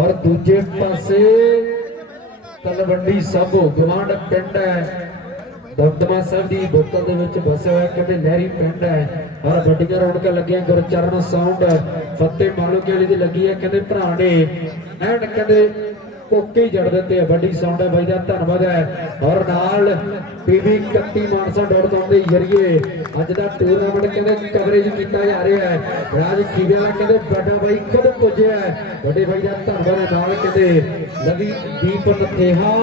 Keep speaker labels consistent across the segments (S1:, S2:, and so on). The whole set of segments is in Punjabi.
S1: ਔਰ ਦੂਜੇ ਪਾਸੇ ਤਲਵੰਡੀ ਸਾਬੋ ਗਵਾਂਡ ਪਿੰਡ ਹੈ। ਦਮਦਮਾ ਸਾਹਿਬ ਦੀ ਬੋਤਲ ਦੇ ਵਿੱਚ ਵਸਿਆ ਹੋਇਆ ਕਹਿੰਦੇ ਨਹਿਰੀ ਪਿੰਡ ਹੈ। ਔਰ ਵੱਡੀਆਂ ਰੌਣਕਾਂ ਲੱਗੀਆਂ, ਗੁਰਚਰਨ ਸਾਊਂਡ ਫਤਿਹ ਮਾਲੂ ਵਾਲੀ ਦੀ ਲੱਗੀ ਹੈ। ਕਹਿੰਦੇ ਭਰਾ ਨੇ ਐਂਡ ਕਹਿੰਦੇ ਕੋਕੇ ਜੜ ਦਿੱਤੇ ਆ ਵੱਡੀ ਸਾਊਂਡ ਹੈ ਬਾਈ ਦਾ ਧੰਨਵਾਦ ਹੈ। ਔਰ ਨਾਲ ਪੀਵੀ 31 ਮਾਨਸਾ ਡਾਟ ਕਾਮ ਦੇ ਜਰੀਏ ਅੱਜ ਦਾ ਟੂਰਨਾਮੈਂਟ ਕਹਿੰਦੇ ਕਵਰੇਜ ਕੀਤਾ ਜਾ ਰਿਹਾ ਹੈ। ਰਾਜ ਖੀਵੇ ਕਹਿੰਦੇ ਵੱਡਾ ਬਾਈ, ਖੁਦ ਪੁੱਜਿਆ ਵੱਡੇ ਬਾਈ ਦਾ ਧੰਨਵਾਦ ਹੈ ਨਾਲ ਕਹਿੰਦੇ ਲਵੀ ਦੀਪ ਨਥੇਹਾ।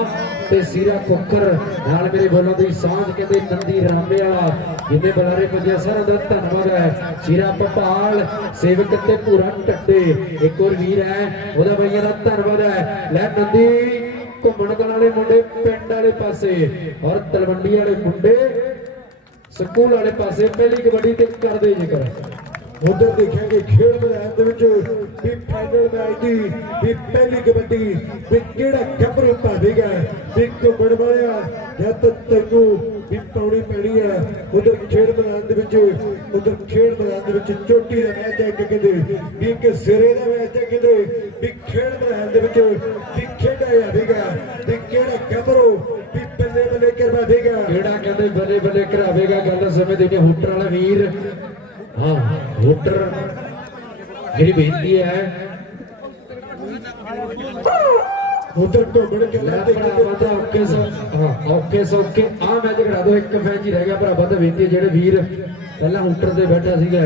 S1: ਤੇ ਸੀਰਾ ਕੁੱਕਰ। ਨਾਲ ਮੇਰੇ ਬੋਲਾਂ ਦੀ ਸਾਂਝ ਕਹਿੰਦੇ ਨੰਦੀ ਰਾਮੇ ਜਿੰਨੇ ਬੁਲਾਰੇ ਪੁੱਜੇ ਸਾਰਿਆਂ ਦਾ ਧੰਨਵਾਦ ਹੈ। ਸੀਰਾ ਭਪਾਲ, ਸੇਵਕ ਤੇ ਪੂਰਾ ਟੱਡੇ ਇੱਕ ਹੋਰ ਵੀਰ ਹੈ, ਉਹਦਾ ਬਈਆਂ ਦਾ ਧੰਨਵਾਦ ਹੈ। ਲੈ ਨੰਦੀ, ਘੁੰਮਣ ਵਾਲੇ ਮੁੰਡੇ ਪਿੰਡ ਵਾਲੇ ਪਾਸੇ ਔਰ ਤਲਵੰਡੀ ਵਾਲੇ ਮੁੰਡੇ ਸਕੂਲ ਵਾਲੇ ਪਾਸੇ। ਪਹਿਲੀ ਕਬੱਡੀ ਤੇ ਕਰਦੇ ਜ਼ਿਕਰ।
S2: ਉਧਰ ਦੇਖਾਂਗੇ ਖੇਡ ਮੈਦਾਨ ਦੇ ਵਿੱਚ ਵੀ ਫਾਈਨਲ ਮੈਚ ਦੀ ਵੀ ਪਹਿਲੀ ਕਬੱਡੀ ਵੀ ਕਿਹੜਾ ਗੱਭਰੂ ਭਾਵੇਗਾ ਵੀ ਘੁੰਮਣ ਵਾਲਿਆ, ਜਦ ਤੈਨੂੰ ਵੀ ਪਾਉਣੀ ਪੈਣੀ ਹੈ ਉਧਰ ਖੇਡ ਮੈਦਾਨ ਦੇ ਵਿੱਚ, ਉਧਰ ਖੇਡ ਮੈਦਾਨ ਦੇ ਵਿੱਚ ਚੋਟੀ ਦਾ ਮੈਚ ਹੈ ਕਿ ਕਹਿੰਦੇ ਵੀ ਇੱਕ ਸਿਰੇ ਦਾ ਮੈਚ ਹੈ ਕਹਿੰਦੇ ਵੀ ਖੇਡ ਮੈਦਾਨ ਦੇ ਵਿੱਚ ਵੀ ਖੇਡਿਆ ਜਾਵੇਗਾ ਵੀ ਕਿਹੜਾ ਗੱਭਰੂ ਵੀ ਬੱਲੇ ਬੱਲੇ ਕਰਵਾ
S1: ਕਿਹੜਾ ਕਹਿੰਦੇ ਬੱਲੇ ਬੱਲੇ ਕਰਾਵੇਗਾ, ਗੱਲ ਸਮੇਂ ਦੇ ਕੇ ਹੁੱਟਰ ਵਾਲਾ ਵੀਰ ਹਾਂ ਹੁੱਟਰ ਜਿਹੜੀ ਬੇਨਤੀ ਹੈ।
S2: ਉਧਰ ਘੁੰਮਣ ਕੇ
S1: ਲੈ
S2: ਤੇ
S1: ਭਰਾਵਾ ਤਾਂ ਓਕੇ ਸੋ ਹਾਂ ਓਕੇ ਸੌਕੇ ਆ ਮੈਚ ਘੜਾ ਦੋ ਇੱਕ ਮੈਚ ਹੀ ਰਹਿ ਗਿਆ ਭਰਾਵਾ ਤਾਂ ਬੇਨਤੀ ਹੈ ਜਿਹੜੇ ਵੀਰ ਪਹਿਲਾਂ ਹੁੱਟਰ ਤੇ ਬੈਠਾ ਸੀਗਾ।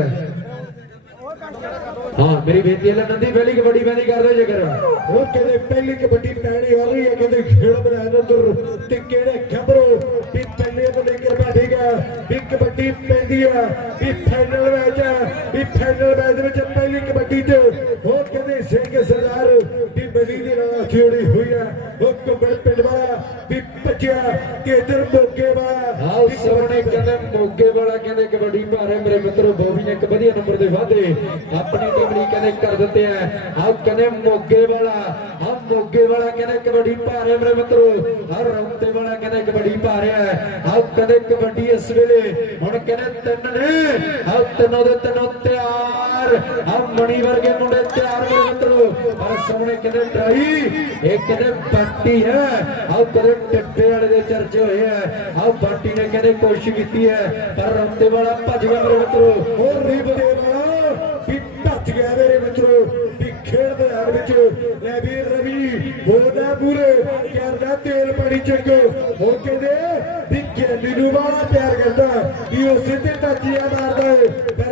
S1: ਹਾਂ, ਮੇਰੀ ਬੇਨਤੀ ਹੈ ਨੰਦੀ, ਪਹਿਲੀ ਕਬੱਡੀ ਪੈਣੀ ਕਰ ਦਿਓ ਜੇਕਰ।
S2: ਉਹ ਕਹਿੰਦੇ ਪਹਿਲੀ ਕਬੱਡੀ ਪੈਣੀ ਵਾਲੀ ਹੈ ਕਹਿੰਦੇ ਖੇਡ ਮੈਦਾਨ ਅੰਦਰ ਤੇ ਕਿਹੜੇ ਖਬਰੋ ਵੀ ਪਹਿਲੇ ਬੰਦੇ ਕਰ ਬੈਠੇਗਾ ਵੀ ਕਬੱਡੀ ਪੈਂਦੀ ਆ, ਵੀ ਫਾਈਨਲ ਮੈਚ ਆ, ਵੀ ਫਾਈਨਲ ਮੈਚ ਵਿੱਚ ਪਹਿਲੀ ਕਬੱਡੀ 'ਚ। ਉਹ ਕਹਿੰਦੇ ਸਿੰਘ ਸਰਦਾਰ ਵੀ ਬਲੀ ਦੀ ਨਾਲ ਖੇੜੀ ਹੋਈ ਹੈ ਉਹ ਕੁੰਬੜ ਪਿੰਡ ਵਾਲਾ ਵੀ ਭੱਜਿਆ ਕਿ ਇਧਰ ਮੋਗੇ ਵਾਲਾ
S1: ਆਓ ਸੋਹਣੇ ਕਹਿੰਦੇ ਮੋਗੇ ਵਾਲਾ ਕਹਿੰਦੇ ਕਬੱਡੀ ਭਾਰੇ ਮੇਰੇ ਮਿੱਤਰੋ, ਬੋਬੀ ਨੇ ਇੱਕ ਵਧੀਆ ਨੰਬਰ ਦੇ ਵਾਧੇ। ਆਪਣੀ ਟੀਮ ਲਈ ਕਹਿੰਦੇ ਕਰ ਦਿੱਤੇ ਆ। ਆਓ ਕਹਿੰਦੇ ਮੋਗੇ ਵਾਲਾ ਆ ਮੋਗੇ ਵਾਲਾ ਕਹਿੰਦੇ ਕਬੱਡੀ ਭਾਰੇ ਮੇਰੇ ਮਿੱਤਰੋ ਆ ਰੌਂਤੇ ਵਾਲਾ ਕਹਿੰਦੇ ਕਬੱਡੀ ਭਾਰਿਆ ਆਓ ਕਹਿੰਦੇ ਕਬੱਡੀ ਇਸ ਵੇਲੇ, ਹੁਣ ਕਹਿੰਦੇ ਤਿੰਨ ਨੇ। ਆਓ ਤਿੰਨੋਂ ਦੇ ਤਿੰਨੋਂ ਤਿਆਰ। ਆਹ ਮਣੀ ਵਰਗੇ ਮੁੰਡੇ ਤਿਆਰ ਮੇਰੇ ਪਰ ਸੋਹਣੇ ਕਹਿੰਦੇ ਡਰਾਈ, ਇਹ ਕਹਿੰਦੇ ਬਾਟੀ ਹੈ। ਆਓ ਕਹਿੰਦੇ ਟਿੱਪੇ ਵਾਲੇ ਦੇ ਚਰਚੇ ਹੋਏ ਆ ਆਓ ਬਾਟੀ ਨੇ ਕਹਿੰਦੇ ਕੋਸ਼ਿਸ਼ ਕੀਤੀ ਹੈ, ਪਰ ਰੌਂਤੇ ਵਾਲਾ ਭੱਜ ਗਿਆ ਮੇਰੇ ਮਿੱਤਰੋ।
S2: ਹੋਰ ਰਿਬ ਦੇ ਵਾਲਾ ਵੀ ਭੱਜ ਗਿਆ ਮੇਰੇ ਮਿੱਤਰੋ। ਵੀ ਖੇਡ ਮੈਦਾਨ ਵਿੱਚ ਲੈ ਵੀ ਰਵੀ ਹੋਦਾ ਪੂਰੇ, ਕਰਦਾ ਤੇਲ ਪਾਣੀ ਚੰਗੋ ਹੋ ਕਹਿੰਦੇ ਵੀ ਗਿਆਨੀ ਨੂੰ ਵਾਲਾ ਪਿਆਰ ਕਰਦਾ, ਵੀ ਉਹ ਸਿੱਧੇ ਟੱਚੀਆਂ ਮਾਰਦਾ ਹੈ।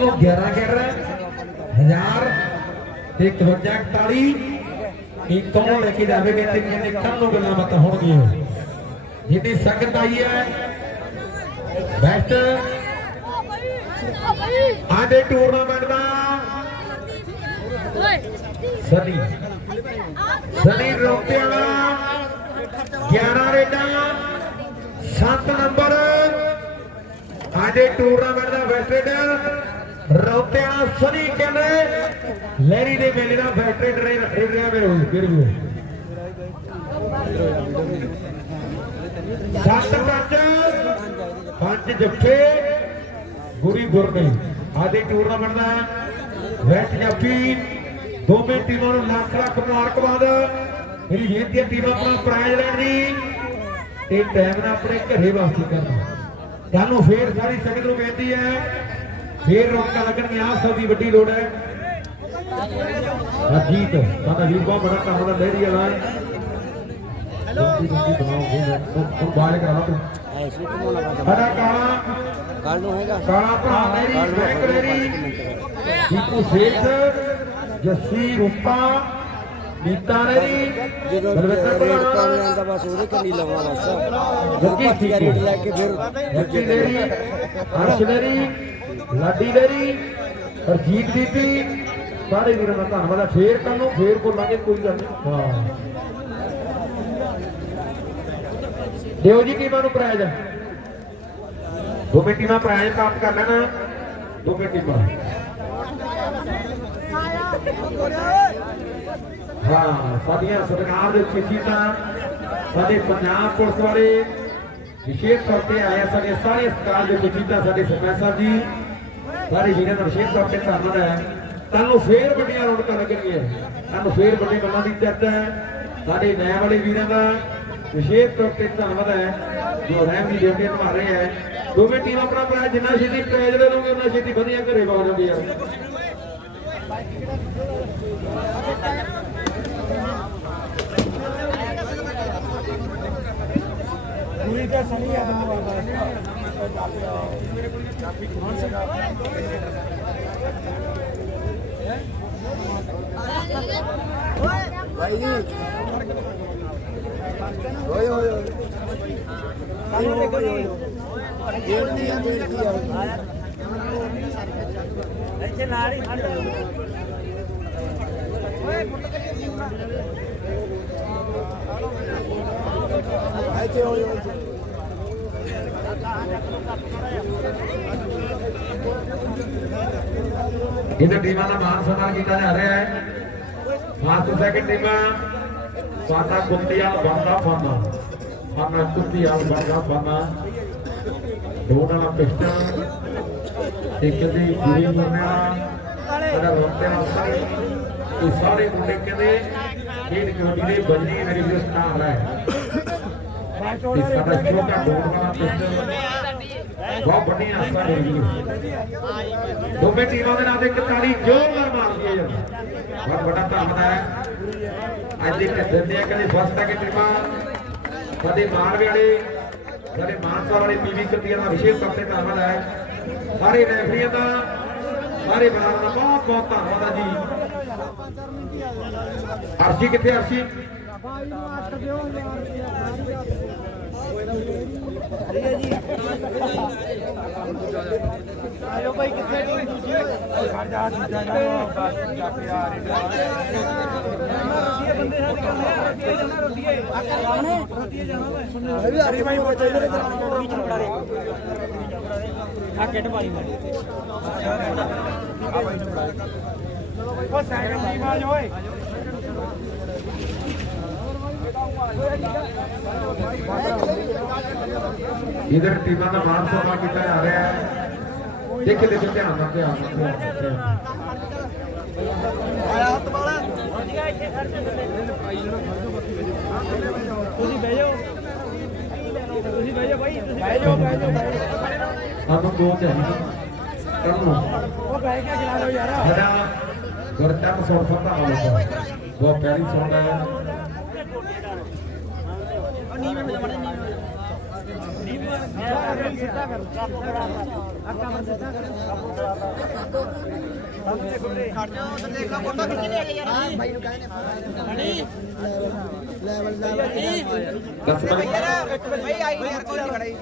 S1: ਨੂੰ 11 11 ਹਜ਼ਾਰ ਤੇ 51 41 ਇਹ ਕੌਣ ਲੈ ਕੇ ਜਾਵੇਗਾ ਤੇ ਕਹਿੰਦੇ ਕੱਲ ਨੂੰ ਗੱਲਾਂ ਬਾਤਾਂ ਹੋਣਗੀਆਂ? ਜਿੱਦੀ ਸੰਗਤ ਆਈ ਹੈ ਬੈਸਟ ਆਦੇ ਟੂਰਨਾਮੈਂਟ ਦਾ ਸਨੀ। ਸਨੀ ਰੋਕੇ ਵਾਲਾ 11 ਰੇਡਾਂ 7 ਨੰਬਰ। ਆਦੇ ਟੂਰਨਾਮੈਂਟ ਦਾ ਬੈਸਟ ਰੇਡਰ ਰੌਤਿਆਂ ਸਨੀ ਕਹਿੰਦੇ ਲੈਰੀ ਦੇ ਮੇਲੇ ਦਾ ਵੈਟਰਨ ਰਿਹਾ ਮੇਰੇ ਵੀਰ ਵੀ ਸੱਤ ਪੰਜ ਪੰਜ ਜੱਫੇ, ਗੁਰੀ ਗੁਰਨੇ। ਆਦੇ ਟੂਰਨਾਮੈਂਟ ਦਾ ਵੈਟ ਜੱਫੀ, ਦੋਵੇਂ ਟੀਮਾਂ ਨੂੰ ਲੱਖ ਲੱਖ ਮੁਬਾਰਕਬਾਦ। ਮੇਰੀ ਬੇਨਤੀ ਟੀਮਾਂ ਆਪਣਾ ਪ੍ਰਾਈਜ਼ ਲੈਣ ਦੀ। ਤੇ ਟਾਈਮ ਨਾਲ ਆਪਣੇ ਘਰੇ ਵਾਪਸੀ ਕਰਨਾ। ਕੱਲ ਨੂੰ ਫੇਰ ਸਾਰੀ ਸੰਗਤ ਨੂੰ ਬੇਨਤੀ ਹੈ। ਫੇਰ ਰੌਣਕਾਂ ਲੱਗਣਗੀਆਂ ਆਹ ਸਭ ਦੀ ਵੱਡੀ ਲੋੜ ਹੈ। ਅਜੀਤ ਸਾਡਾ ਵੀਰ ਬਹੁਤ ਬੜਾ ਕੰਮ ਦਾ ਲਹਿਰੀ ਵਾਲਾ ਹੈ। ਬਣਾਓ ਹੁਣ ਬਾਹਰ ਕਰਾ ਤੂੰ ਸਾਡਾ ਕਾਲਾ
S3: ਕੱਲ ਨੂੰ ਹੈਗਾ।
S1: ਕਾਲਾ ਭਰਾ ਮੇਰੀ ਬੈਂਕ ਮੇਰੀ ਦੀਪੂ ਸੇਠ ਜੱਸੀ ਰੂਪਾ ਨੀਤਾ
S3: ਜਦੋਂ
S1: ਬਲਵਿੰਦਰ ਭਰਾ
S3: ਆਉਂਦਾ ਬਸ ਉਹਦੇ ਕੰਨੀ ਲਾਉਣਾ ਬਸ।
S1: ਜੱਗੀ
S3: ਰੇਟ ਲੈ ਕੇ ਫਿਰ
S1: ਜੱਗੀ ਮੇਰੀ ਹਰਸ਼ ਮੇਰੀ ਲਾਡੀ ਮੇਰੀ ਹਰਜੀਤ ਦੀਪੀ ਸਾਰੇ ਵੀਰਾਂ ਦਾ ਧੰਨਵਾਦ ਹੈ ਫੇਰ ਕੱਲ ਨੂੰ ਫੇਰ ਬੋਲਾਂਗੇ, ਕੋਈ ਗੱਲ ਨਹੀਂ। ਹਾਂ। ਦਿਓ ਜੀ ਟੀਮਾਂ ਨੂੰ ਪ੍ਰਾਈਜ਼ ਦੋਵੇਂ ਟੀਮਾਂ ਪ੍ਰਾਈਜ਼ ਪ੍ਰਾਪਤ ਕਰ ਲੈਣਾ। ਦੋਵੇਂ ਟੀਮਾਂ। ਹਾਂ, ਸਾਡੀਆਂ ਸਰਕਾਰ ਦੇ ਖੇਤੀ ਤਾਂ ਸਾਡੇ ਪੰਜਾਬ ਪੁਲਿਸ ਵਾਲੇ
S3: ਵਿਸ਼ੇਸ਼ ਤੌਰ ਤੇ ਆਏ ਸਾਡੇ ਸਾਰੇ ਸਟਾਲ ਦੇ ਕੁਚੀਤਾ ਸਾਡੇ ਸਰਪੰਚ ਸਾਹਿਬ ਜੀ। ਸਾਰੇ ਵੀਰਾਂ ਦਾ ਵਿਸ਼ੇਸ਼ ਤੌਰ ਤੇ ਧੰਨਵਾਦ ਹੈ। ਤੁਹਾਨੂੰ ਫੇਰ ਵੱਡੀਆਂ ਰੌਣਕਾਂ ਲੱਗਣਗੀਆਂ। ਤੁਹਾਨੂੰ ਫੇਰ ਵੱਡੇ ਬੰਨਾਂ ਦੀ ਚਰਚਾ ਹੈ। ਸਾਡੇ ਨਏ ਵਾਲੇ ਵੀਰਾਂ ਦਾ ਵਿਸ਼ੇਸ਼ ਤੌਰ ਤੇ ਧੰਨਵਾਦ ਹੈ। ਜੋ ਰਹਿਮ ਦੀ ਡਿਊਟੀ ਨਿਭਾ ਰਹੇ ਹੈ। ਦੋਵੇਂ ਟੀਮਾਂ ਆਪਣਾ ਆਪਣਾ ਜਿੰਨਾ ਛੇਤੀ ਪੈਜ ਲੈ ਲਓਗੇ ਉਹਨਾਂ ਛੇਤੀ ਵਧੀਆ ਘਰੇ ਪਹੁੰਚ ਜਾਂਦੇ ਆ
S4: ਭਾਈ ਜੀ ਹੋਏ ਹੋਏ ਹੋਏ ਗੇਟ ਦੀ ਆ ਗੇਟ ਦੀ ਆ
S5: ਇੱਥੇ ਨਾਲ ਹੀ ਖੜ ਓਏ।
S4: ਮੁੱਟ ਕੇ ਜੀਉਣਾ ਇੱਥੇ ਹੋਏ ਹੋਏ
S3: ਇਹਨਾਂ ਟੀਮਾਂ ਦਾ ਮਾਨ ਸਨਮਾਨ ਕੀਤਾ ਜਾ ਰਿਹਾ ਹੈ। ਫਾਸਟ ਸੈਕਿੰਡ ਟੀਮਾਂ ਸਾਡਾ ਕੁੱਤੀਆਂ ਬੰਦਾ ਫਾਨਾ ਫਾਨਾ ਕੁੱਤੀਆਂ ਬੰਦਾ ਫਾਨਾ ਦੋ ਨਾਲ ਇੱਕ ਦੀ ਗੁਰੀ ਮੁੰਨਿਆ ਸਾਡਾ ਰੋਟੇ ਸਾਰੇ ਇਹ ਸਾਰੇ ਮੁੰਡੇ ਕਹਿੰਦੇ, ਖੇਡ ਕਬੱਡੀ ਦੇ ਬੰਦੀ ਮੇਰੀ ਵੀ ਸਟਾਰ ਹੈ। ਇਹ ਸਾਡਾ ਛੋਟਾ ਬੋਰਡ ਵਾਲਾ ਬਹੁਤ ਵੱਡੀ ਆਸਾ ਮੇਰੀ ਦੋਵੇਂ ਟੀਮਾਂ ਦੇ ਨਾਂ ਤੇ ਇੱਕ ਤਾੜੀ ਜ਼ੋਰਦਾਰ ਮਾਰਦੀ ਹੈ ਬਹੁਤ ਵੱਡਾ ਧੰਨਵਾਦ ਹੈ। ਅੱਜ ਦੇ ਕੱਢਣ ਦੇ ਕਦੇ ਫਸਟ ਤੱਕ ਟੀਮਾਂ ਸਾਡੇ ਮਾਨਵੇ ਵਾਲੇ ਸਾਡੇ ਮਾਨਸਾ ਵਾਲੇ ਪੀਵੀ ਕੱਟੀਆਂ ਦਾ ਵਿਸ਼ੇਸ਼ ਤੌਰ ਤੇ ਧੰਨਵਾਦ ਹੈ। ਸਾਰੇ ਰੈਫਰੀਆਂ ਦਾ, ਸਾਰੇ ਬਲਾਰਾਂ ਦਾ ਬਹੁਤ ਬਹੁਤ ਧੰਨਵਾਦ ਹੈ ਜੀ। ਅਰਸ਼ੀ ਕਿੱਥੇ ਅਰਸ਼ੀ?
S5: ਆਇਓ ਭਾਈ ਕਿੱਥੇ ਟੀਮ ਦੂਜੀ ਖੜ ਜਾ ਦੂਜਾ ਜਾ ਬਸ ਜਾ ਕੇ ਆ ਰਹੀ ਬੰਦੇ ਸਾਡੇ ਕੰਮ ਰੋਟੀਏ ਜਾਣਾ ਰੋਟੀਏ ਰੋਟੀਏ ਜਾਣਾ ਮੈਂ ਅਰੇ ਭਾਈ ਬੱਚੇ ਇਧਰ ਵਿੱਚ ਬੜਾ ਰੇ ਆ ਕਿੱਟ ਪਾਈ ਮਾਰੀ ਉਹ ਸੈਕਿੰਡ ਟੀਮ ਆ ਓਏ
S3: ਇਧਰ ਟੀਮਾਂ ਦਾ ਮਾਨ ਸਨਮਾਨ ਕੀਤਾ ਜਾ ਰਿਹਾ ਹੈ। ਦੇਖੇ ਦੇਖੇ ਧਿਆਨ ਨਾਲ ਧਿਆਨ ਨਾਲ ਧਿਆਨ ਨਾਲ
S5: ਤੁਸੀਂ ਬਹਿ ਜਾਓ। ਤੁਸੀਂ ਬਹਿ ਜਾਓ ਭਾਈ ਤੁਸੀਂ ਬਹਿ ਜਾਓ ਬਹਿ ਜਾਓ।
S3: ਸਾਨੂੰ ਦੋ ਚਾਹੀਦੇ ਕੱਲ ਨੂੰ।
S5: ਉਹ ਬਹਿ ਕੇ ਖਿਲਾ ਲਓ ਯਾਰ।
S3: ਸਾਡਾ ਗੁਰਚਰਨ ਸੁਣ ਸਕਦਾ ਹੋਵੇ ਬਹੁਤ ਪਿਆਰੀ ਸੁਣਦਾ ਹੈ।
S5: ਸਿੱਧਾ ਕਰ ਆ ਕੰਮ ਸਿੱਧਾ ਕਰ
S3: ਦੱਸ ਬਈ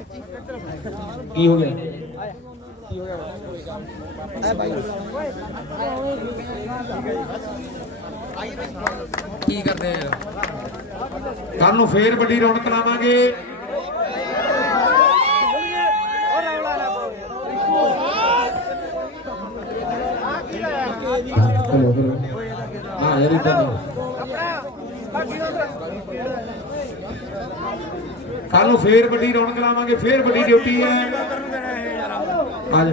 S3: ਕੀ ਹੋ ਗਿਆ ਕੀ ਕਰਦੇ ਆ ਕੱਲ ਨੂੰ ਫੇਰ ਵੱਡੀ ਰੌਣਕ ਲਾਵਾਂਗੇ। ਹਾਂ ਯਾਰ ਇਦਾਂ ਕੱਲ ਨੂੰ ਫੇਰ ਵੱਡੀ ਰੌਣਕ ਲਾਵਾਂਗੇ, ਫੇਰ ਵੱਡੀ ਡਿਊਟੀ ਹੈ। ਆ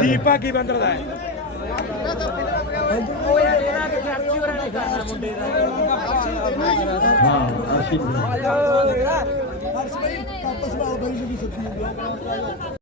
S5: ਦੀਪਾ ਕੀ ਬੰਦਰਦਾ ਹੈ? ਉਹ ਯਾਰ ਇਹਦਾ ਕਿ ਅਰਸ਼ੀ ਹੋਰਾਂ ਨੇ ਕਰਨਾ ਮੁੰਡੇ ਦਾ
S3: ਹਾਂ। ਅਰਸ਼ੀ
S4: ਅਰਸ਼ ਭਾਈ ਕਾਪਸ ਵਾਲ ਬਈ ਜੀ ਸੱਚੀ